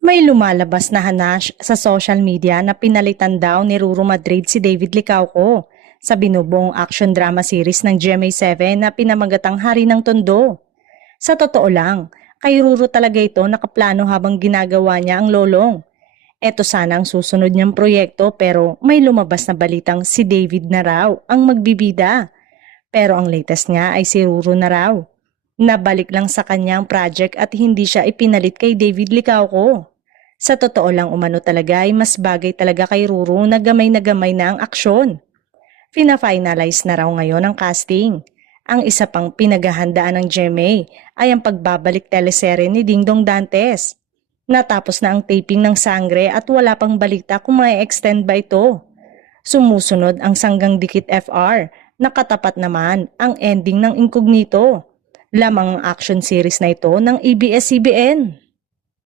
May lumalabas na hanash sa social media na pinalitan daw ni Ruru Madrid si David Licauco sa binubuong action drama series ng GMA7 na pinamagatang Hari ng Tondo. Sa totoo lang, kay Ruru talaga ito nakaplano habang ginagawa niya ang lolong. Eto sana ang susunod niyang proyekto pero may lumabas na balitang si David na raw ang magbibida. Pero ang latest nga ay si Ruru na raw. Nabalik lang sa kanyang project at hindi siya ipinalit kay David Licauco. Sa totoo lang umano talaga ay mas bagay talaga kay Ruru na gamay na ang aksyon. Fina-finalize na raw ngayon ang casting. Ang isa pang pinaghahandaan ng GMA ay ang pagbabalik teleserye ni Dingdong Dantes. Natapos na ang taping ng Sangre at wala pang balita kung may extend ba ito. Sumusunod ang Sanggang Dikit FR, nakatapat naman ang ending ng Incognito. Lamang ang action series na ito ng ABS-CBN.